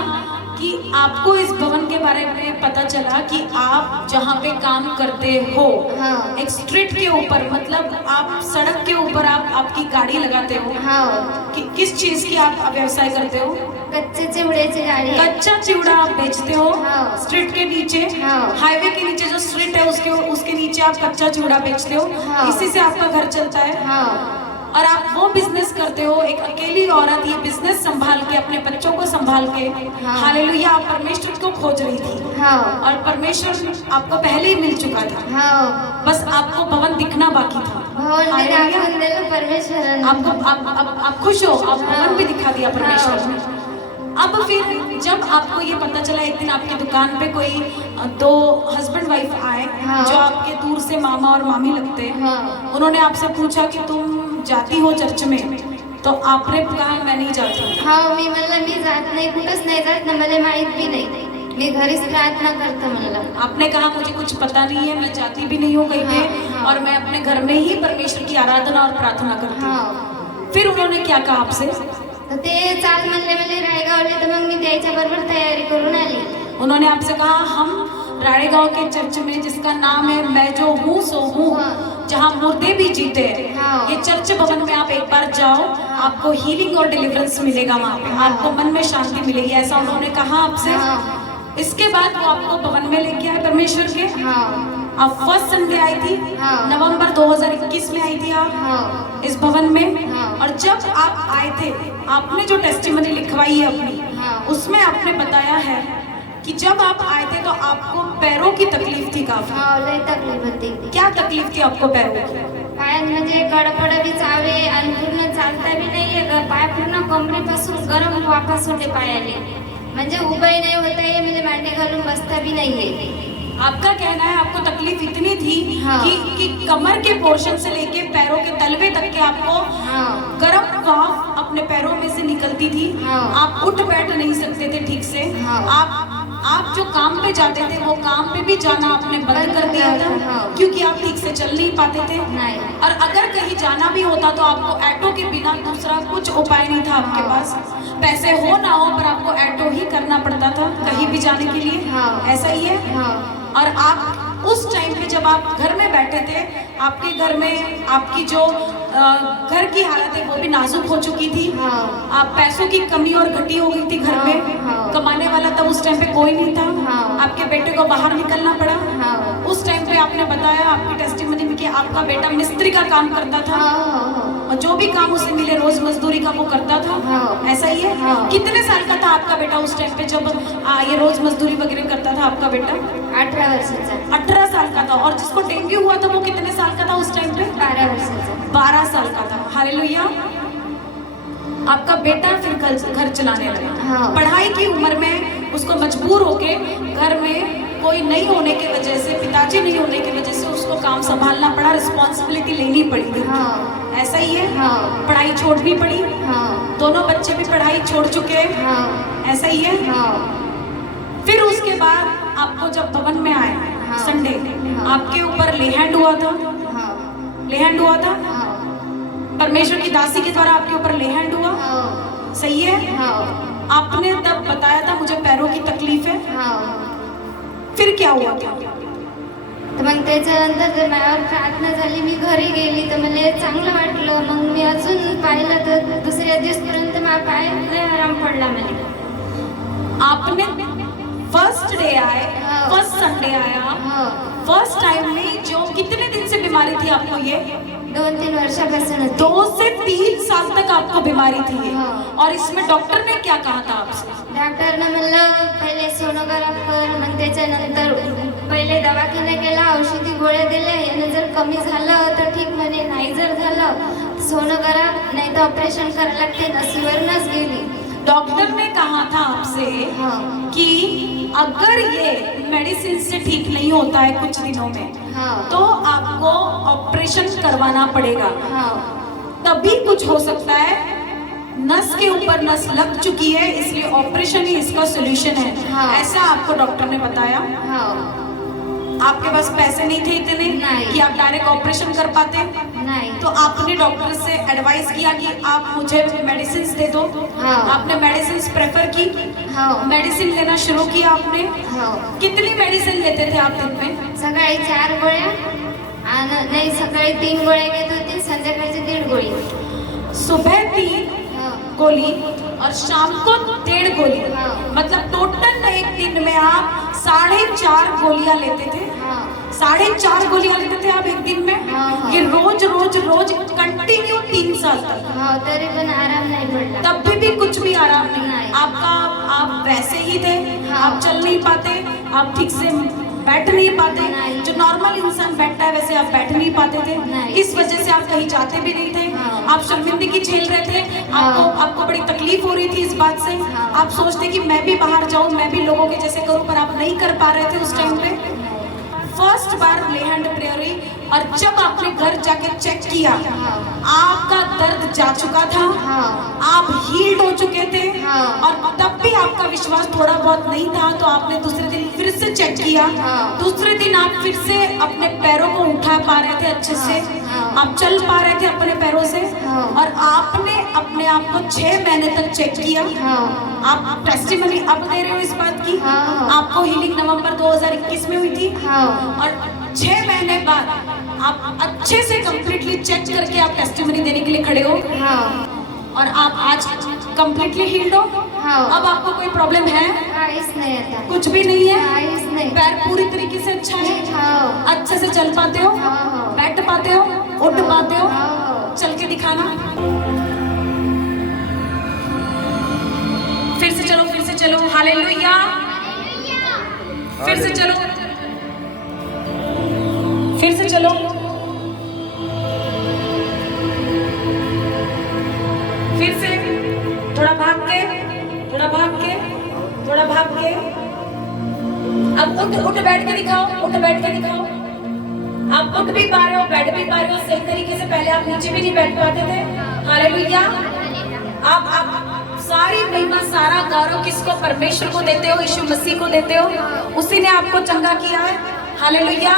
कि आपको इस भवन के बारे में पता चला कि आप जहाँ पे काम करते हो हाँ. एक स्ट्रीट के ऊपर, मतलब आप सड़क के ऊपर आप आपकी गाड़ी लगाते हो. हाँ, कि किस चीज की आप व्यवसाय करते हो? कच्चे चिवड्याची गाडी आहे. कच्चा चिवड़ा आप बेचते हो. हाँ. स्ट्रीट के नीचे, हाँ. हाईवे के नीचे जो स्ट्रीट है उसके नीचे आप कच्चा चिवड़ा बेचते हो. हाँ. इसी से आपका घर चलता है. हाँ, और आप वो बिजनेस करते हो, एक अकेली औरत ये बिजनेस संभाल के अपने बच्चों को संभाल के. हाँ. हालेलुया, आप परमेश्वर को खोज रही थी हाँ, और परमेश्वर आपको पहले ही मिल चुका था. हाँ. बस आपको भवन दिखना बाकी था. भवन मी हालेलुया. दाखवून दिलं परमेश्वरानं. आपको आप खुश हो, आप भवन भी दिखा दिया परमेश्वर ने. अब फिर जब आपको ये पता चला, एक दिन आपकी दुकान पे कोई दो हस्बैंड वाइफ आए हाँ. जो आपके दूर से मामा और मामी लगते हैं. हाँ. उन्होंने आपसे पूछा कि तुम जाती हो चर्च में, तो आपने कहा मैं नहीं जाती. हा, मी म्हणलं मी जात नाही, कुठंच नाही जात ना, मला माहित भी नाही, मी घरीच प्रार्थना करते म्हणलं. आपने कहा मुझे कुछ पता नहीं है, मैं जाती भी नहीं हूँ कहीं पे. हाँ. और मैं अपने घर में ही परमेश्वर की आराधना और प्रार्थना करती हूँ. हा, फिर उन्होंने क्या कहा आपसे? तर ते चाल म्हणले मला रायगावले, तर मग मी त्याच्या बरोबर तयारी करून आली. उन्होंने आपसे कहा हम राड़ेगांव के चर्च में, जिसका नाम है मैं जो हूँ सो हूँ, हाँ. जहाँ मुर्दे भी जीते हैं, हाँ. ये चर्च भवन में आप एक बार जाओ, आपको हीलिंग और डिलीवरेंस मिलेगा वहाँ पे. हाँ. आपको मन में शांति मिलेगी, ऐसा उन्होंने कहा आपसे. हाँ. इसके बाद वो आपको भवन में लेके आए परमेश्वर के. हाँ. आप फर्स्ट संडे आई थी, हाँ. नवंबर 2021 में आई थी आप हाँ. इस भवन में. हाँ. और जब आप आए थे, आपने जो टेस्टिमनी लिखवाई है अपनी, हाँ. उसमें आपने बताया है कि जब आप आए थे तो आपको पैरों की तकलीफ थी काफी. हा, लय तकलीफ होती. क्या तकलीफ थी आपको पैरों की? पायात म्हणजे कडपड बी चावे आणि पूर्ण चालता बी नाहीये ग. पाय पूर्ण कमरेपासून गरम वापस होते पायाले, म्हणजे उभंही नाही होता ये, म्हणजे मांडी घालून बसता भी नाहीये. आपका कहना है आपको तकलीफ इतनी थी हाँ. कि कमर के पोर्शन से लेके पैरों के तलवे तक के आपको हाँ. गर्म भाप अपने पैरों में से निकलती थी. हाँ. आप उठ बैठ नहीं सकते थे ठीक से. हाँ. आप जो काम पे जाते थे वो काम पे भी जाना आपने बंद कर दिया था. हाँ. क्योंकि आप ठीक से चल नहीं पाते थे. नाही. और अगर कहीं जाना भी होता तो आपको ऑटो के बिना दूसरा कुछ उपाय नहीं था आपके हाँ. पास. पैसे हो ना हो पर आपको ऑटो ही करना पड़ता था कहीं भी जाने के लिए. हाँ. ऐसा ही है. हा, और आप उस टाइम पे जब आप घर में बैठे थे, आपके घर में आपकी जो घर की हालत है वो भी नाजुक हो चुकी थी. हाँ. आप पैसों की कमी और घटी हो गई थी घर हाँ, में. हाँ. कमाने वाला तब उस टाइम पे कोई नहीं था. हाँ. आपके बेटे को बाहर निकलना पड़ा. हा, उस टाइम पे आपने बताया आपकी टेस्टिमनी में कि आपका बेटा मिस्त्री का काम करता था. हा, और जो भी काम उसे मिले रोज मजदूरी का वो करता था. हाँ. ऐसा ही है. हाँ. कितने साल का था आपका बेटा उस टाइम पे जब ये रोज मजदूरी वगैरह करता था आपका बेटा? 18 वर्षाचा. 18 साल का था. और जिसको डेंगू हुआ था वो कितने साल का था उस टाइम पे? 12 वर्षाचा. 12 साल का था. हालेलुया. आपका बेटा फिर घर चलाने लगा. हाँ. पढ़ाई की उम्र में उसको मजबूर होके घर में कोई नहीं होने की वजह से, पिताजी नहीं होने की वजह से उसको काम संभालना पड़ा, रिस्पॉन्सिबिलिटी लेनी पड़ी घर की. हाँ. ऐसा ही है. हाँ. पढ़ाई छोड़नी पड़ी. हाँ. दोनों बच्चे भी पढ़ाई छोड़ चुके हैं. हाँ. ऐसा ही है. हाँ. फिर उसके बाद आपको जब भवन में आए हाँ. संडे, हाँ. आपके ऊपर लेहैंड हुआ था. हाँ. लेहैंड हुआ था. हाँ. परमेश्वर की दासी के द्वारा आपके ऊपर लेहैंड हुआ. हाँ. सही है. हाँ. आपने तब बताया था मुझे पैरों की तकलीफ है. हाँ. फिर क्या हुआ था? तर मग त्याच्यानंतर जर माझ्यावर प्रार्थना झाली, मी घरी गेली, तर मला चांगलं वाटलं. मग मी अजून पाहिलं तर दुसऱ्या दिवसपर्यंत माझा पाय लय आराम पडला मला. आपने फर्स्ट डे आए, हाँ. फर्स्ट संडे आया, हो, फर्स्ट टाइम में जो कितने दिन से बीमारी थी आपको? ये 2-3 वर्षापासून होती. 2 से 3 साल तक आपको बीमारी थी ये. हाँ. और इसमें डॉक्टर ने क्या कहा था आपसे? डॉक्टरनं म्हणलं पहिले सोनोग्राफ कर, मग त्याच्यानंतर पहिले दवाखाना केला, औषधी गोळ्या दिल्या. यानं जर कमी झालं तर ठीक म्हणे, नाही जर झालं सोनोग्राफ नाही तर ऑपरेशन करायला लागते. नसीवरनच गेली. डॉक्टर ने कहा था आपसे हाँ. कि अगर ये मेडिसिन से ठीक नहीं होता है कुछ दिनों में, हाँ. तो आपको ऑपरेशन करवाना पड़ेगा. हाँ. तभी कुछ हो सकता है. नस के ऊपर नस लग चुकी है, इसलिए ऑपरेशन ही इसका सॉल्यूशन है. हाँ. ऐसा आपको डॉक्टर ने बताया. हाँ. आपके पास पैसे नहीं थे इतने नहीं. कि आप डायरेक्ट ऑपरेशन कर पाते. नहीं। तो आपने डॉक्टर से एडवाइस किया कि आप मुझे मेडिसिन दे दो। हाँ। आपने मेडिसिन प्रेफर की। हाँ। मेडिसिन लेना शुरू किया आपने। हो कितनी मेडिसिन लेते थे आप दिन में? सकाळी 4 गोळ्या आणि नाही सकाळी 3 गोळ्या घेत होते, संध्याकाळची 1.5 गोळी। सुबह 3 हो गोली और शाम को 1.5 गोली। हाँ। मतलब टोटल एक दिन में आप 4.5 गोलियां लेते थे। हो 4.5 गोलियां लेते थे आप एक दिन में। हाँ। ये रोज रोज रोज कंटिन्यू 3 साल तक। हो तरी पण आराम नाही पडला। तब भी कुछ भी आराम नहीं। नहीं। आपका आप वैसे ही थे। हाँ। आप चल नहीं पाते, आप ठीक से बैठ नहीं पाते। नहीं। जो नॉर्मल इंसान बैठता है वैसे आप बैठ नहीं पाते थे। नहीं। इस वजह से आप कहीं जाते भी नहीं थे। हाँ। आप शर्मिंदगी झेल रहे थे। हाँ। आपको बड़ी तकलीफ हो रही थी इस बात से। हाँ। आप सोचते कि मैं भी बाहर जाऊं, मैं भी लोगों के जैसे करूं, पर आप नहीं कर पा रहे थे उस टाइम पे। फर्स्ट बार ले हैंड प्रेयर हुई और जब आपने घर जाके चेक किया, हाँ। आपका दर्द जा चुका था। हाँ। आप हील्ड हो चुके थे। हाँ। और तब भी आपका विश्वास थोड़ा बहुत नहीं था, तो आपने दूसरे दिन फिर से चेक किया। हाँ। दूसरे दिन आप फिर से अपने पैरों को उठा पा रहे थे अच्छे से। हाँ। आप चल पा रहे थे अपने पैरों से। हाँ। और आपने अपने आप को 6 महीने तक चेक किया। हो आप टेस्टिमनी अब दे रहे हो इस बात की। हाँ। आपको हीलिंग नवंबर 2021 में हुई थी। हो और 6 महीने बाद आप अच्छे से कंप्लीटली चेक करके आप टेस्टिमनी देने के लिए खड़े हो। हो और आप आज कंप्लीटली हील्ड हो। हाँ। अब आपको कोई प्रॉब्लम है? काहीच नाही आता। कुछ भी नहीं है। काहीच नाही। पैर पूरी तरीके से अच्छा है। हो अच्छे से चल पाते हो, हाँ। बैठ पाते हो, उठ पाते हो। हो चल के दिखाना। फिर से चलो, फिर से चलो। हालेलुया। फिर से चलो, फिर से चलो। फिर से थोड़ा भाग के, थोड़ा भाग के, थोड़ा भाग के। अब उठ बैठ के दिखाओ, उठ बैठ के दिखाओ। आप उठ भी पा रहे हो, बैठ भी पा रहे हो सही तरीके से। पहले आप नीचे भी नहीं बैठ पाते थे। हालेलुया। आप सारी महिमा, सारा गौरव किसको? परमेश्वर को देते हो, यीशु मसीह को देते हो। उसी ने आपको चंगा किया है। हालेलुया।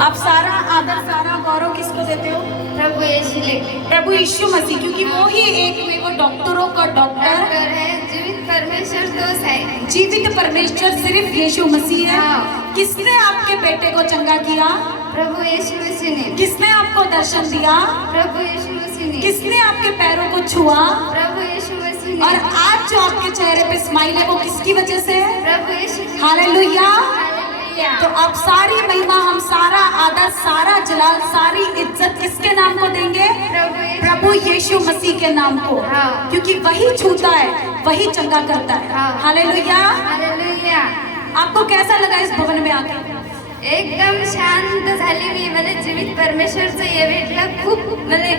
आप सारा आदर, सारा गौरव किसको देते हो? प्रभु यीशु ले प्रभु यीशु मसीह, क्योंकि वो ही एक में वो डॉक्टरों का डॉक्टर, डॉक्टर है, जीवित परमेश्वर दोस्त है। जीवित परमेश्वर सिर्फ यीशु मसीह है। हाँ। किसने आपके बेटे को चंगा किया? प्रभु यीशु मसीह ने। किसने आपको दर्शन दिया? प्रभु यीशु मसीह ने। किसने आपके पैरों को छुआ? प्रभु यीशु मसीह ने। और आज जो आपके चेहरे पे स्माइल है वो किसकी वजह से है? प्रभु यीशु मसीह। हालेलुया। हालेलुया। तो अब सारी महिमा, हम सारा आदर, सारा जलाल, सारी इज्जत किसके नाम को देंगे? प्रभु यीशु मसीह के नाम को। हाँ। क्योंकि वही छूता है, वही चंगा करता है। हाँ। हालेलुया। हालेलुया। आपको कैसा लगा इस भवन में आके? एकदम शांत झाली मी. मला जीवित परमेश्वरचं हे भेटलं.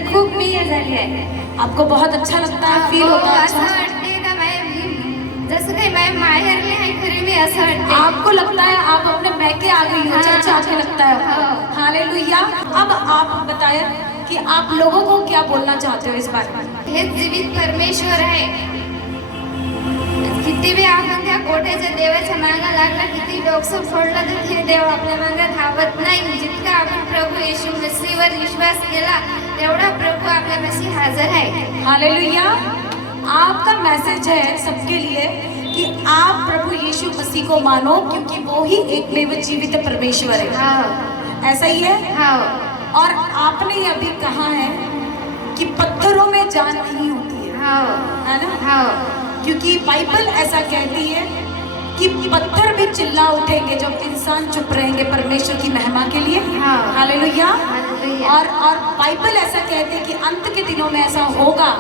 खूप मी हे झाली आहे. आपको बहुत अच्छा लगता है, फील होता है? असं अच्छा वाटते का जसं काही माहेरले आहे खरी मी असं वाटते. आपको लगता है आप अपने मैके आ गई हो, हाँ। चर्च आके लगता है। हाँ। हालेलुया। अब आप बताएं कि आप लोगों को क्या बोलना चाहते हो इस बारे में? हे जीवित परमेश्वर आहे. किती बी आपण त्या कोट्याच्या देवाच्या मागे लागला, किती डोकं फोडलं तर ते देव आपल्या मागे धावत नाही. जितका आपण प्रभू येशू मसीहवर विश्वास केला तेवढा प्रभू आपल्यापाशी हजर आहे. हालेलुया। आपका मैसेज है सबके लिए कि आप प्रभु यीशु मसीह को मानो, क्योंकि वो ही एकमेव जीवित परमेश्वर है। हाँ ऐसा ही है। हाँ और आपने ये अभी कहा है कि पत्थरों में जान नहीं होती है, हाँ है ना? हाँ क्योंकि बाइबल ऐसा कहती है कि पत्थर भी चिल्ला उठेंगे जब इंसान चुप रहेंगे परमेश्वर की महिमा के लिए। हाँ। हालेलुया। हालेलुया। और बाइबल ऐसा कहती है कि अंत के दिनों में ऐसा होगा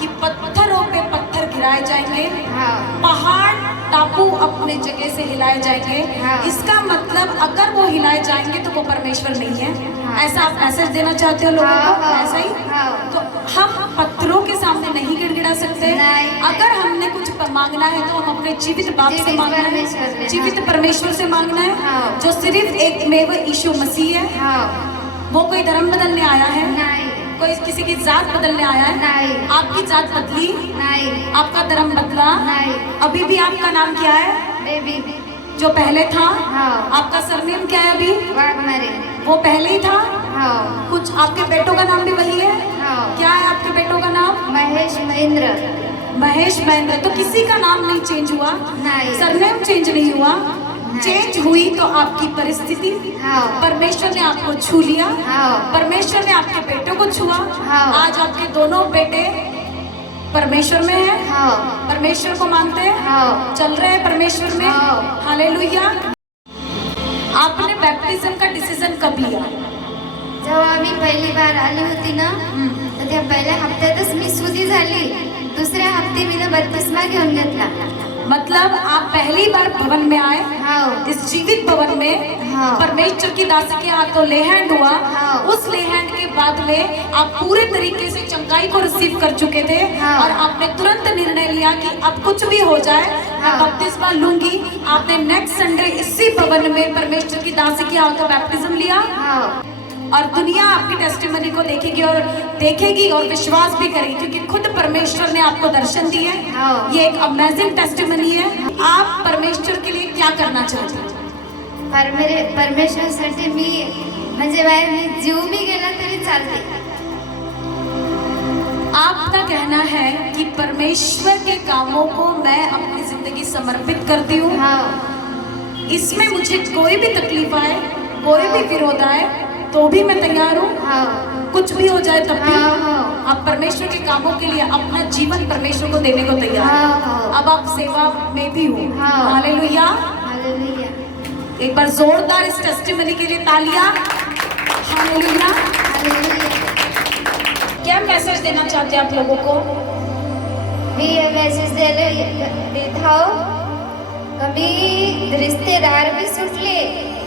कि पत्थरों पे पत्थर गिराए जाएंगे, हाँ पहाड़ टापू अपने जगह से हिलाए जाएंगे। हाँ। इसका मतलब अगर वो हिलाए जाएंगे तो वो परमेश्वर नहीं है। हाँ। ऐसा आप मैसेज देना चाहते हो लोगों हाँ, को? हाँ, ऐसा ही। हाँ। तो हम पत्थरों के सामने नहीं गिड़गिड़ा सकते। नहीं। अगर हमने कुछ मांगना है तो हम अपने जीवित बाप से जीवित मांगना परमेश्वर है, से, जीवित हाँ। परमेश्वर से मांगना है, हाँ। जो सिर्फ एक मेव यीशु मसीह है। हाँ वो कोई धर्म बदलने आया है, नहीं कोई किसी की जात बदलने आया है? नहीं आपकी जात बदली, नहीं आपका धर्म बदला, नहीं अभी भी आपका नाम क्या है बेबी जो पहले था? हाँ आपका सरनेम क्या है अभी? वाघमारे वो पहले ही था। हाँ कुछ आपके बेटों का नाम भी वही है? हाँ। क्या है आपके बेटों का नाम? महेश महेंद्र। महेश महेंद्र। तो किसी का नाम नहीं चेंज हुआ? नहीं। सरनेम चेंज नहीं हुआ? नहीं। चेंज हुई तो आपकी परिस्थिति। हाँ। परमेश्वर ने आपको छू लिया। हाँ। परमेश्वर ने आपके बेटों को छुआ। हाँ। आज आपके दोनों बेटे परमेश्वर में है। हाँ परमेश्वर को मानते हैं। हाँ चल रहे हैं परमेश्वर में। हाँ। हालेलुया। आपने बैप्टिज्म का डिसीजन कब लिया? जेव्हा आम्ही पहिली बार आली होती ना, तर त्या पहिल्या हप्त्यातच मी सुदी झाली. दुसऱ्या हप्ते मी ना बत्तीसमा घेऊन घेतला. मतलब आप पहली बार भवन में आए। हाँ इस जीवित भवन में हाँ। परमेश्वर की दासी के हाथों लेहैंड हुआ। हाँ। उस लेहैंड के बाद में आप पूरे तरीके से चंगाई को रिसीव कर चुके थे। हाँ। और आपने तुरंत निर्णय लिया कि अब कुछ भी हो जाए मैं हाँ। बपतिस्मा लूंगी। आपने नेक्स्ट संडे इसी भवन में परमेश्वर की दासी के हाथों बैप्टिज्म लिया। हाँ और दुनिया आपकी टेस्टिमनी को देखेगी और विश्वास भी करेगी, क्योंकि खुद परमेश्वर ने आपको दर्शन दिए। हाँ। ये एक अमेजिंग टेस्टिमनी है। आप परमेश्वर के लिए क्या करना चाहते हैं? परमेश्वरासाठी मी म्हणजे बाहेर मी जीव मी गेला तरी चालते. आपका कहना है कि परमेश्वर के कामों को मैं अपनी जिंदगी समर्पित करती हूँ। हाँ इसमें मुझे कोई भी तकलीफ आए, कोई भी विरोध आए, तो भी मैं तैयार हूँ। हाँ कुछ भी हो जाए तब भी हाँ, हाँ। आप परमेश्वर के कामों के लिए अपना जीवन परमेश्वर को देने को तैयार हाँ, हैं। हाँ। अब आप सेवा में भी हो। हाँ। हालेलुया। हालेलुया. एक बार जोरदार इस टेस्टिमनी के लिए तालियां। हालेलुया। हालेलुया. क्या मैसेज देना चाहते हैं आप लोगों को? मी ये मेसेज देत हो कमी रिश्तेदार भी सुटले,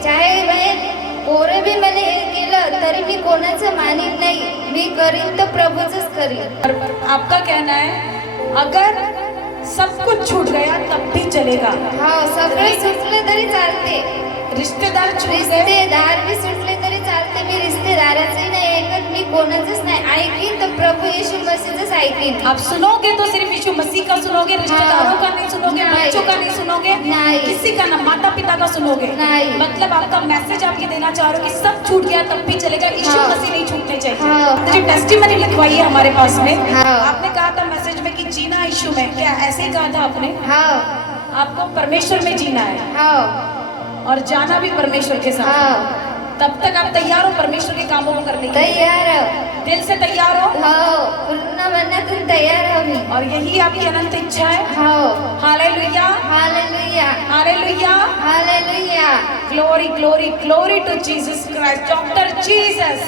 चाहे बहन पोरं बी मला हे केलं तरी मी कोणाचं मानित नाही. मी करीन तर प्रभूचंच करीन. और आपका कहना है अगर सब कुछ छूट गया तब भी चलेगा। हा सगळे सुटले तरी चालते. रिश्तेदार छूट गए, रिश्तेदार भी सुटले तरी चालते. मी रिश्तेदाराचंही नाही ऐकत, मी कोणाचंच नाही ऐकीन तर प्रभू येशू मसीहचंच ऐकीन. आप सुनोगे तो सिर्फ यीशु मसीह का सुनोगे, रिश्तेदारों का नहीं सुनोगे, नहीं। बच्चों का नहीं सुनोगे, नहीं। किसी का ना, माता पिता का सुनोगे। नहीं। मतलब आपका मैसेज आप ये देना चाह रहे हो कि सब छूट गया तब भी चलेगा, यीशु हाँ। मसीह नहीं छूटने चाहिए। हाँ। तो जो टेस्टिमनी लिखवाई है हमारे पास में, हाँ। आपने कहा था मैसेज में कि जीना यीशु में, क्या ऐसे ही कहा था आपने? हा आपको परमेश्वर में जीना है हा और जाना भी परमेश्वर के साथ। हा तब तक आप तैयार हो परमेश्वर के कामों को करने के लिए? तयार दिल से तैयार हो? हो, पूर्ण मनातून तयार आहो मी. और यही आपकी अनंत इच्छा है। हो. Hallelujah. Hallelujah. Hallelujah. Hallelujah. Glory, glory, glory to Jesus Christ. Dr. Jesus.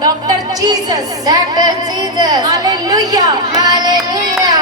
Dr. Jesus. Doctor Jesus. Hallelujah. Hallelujah.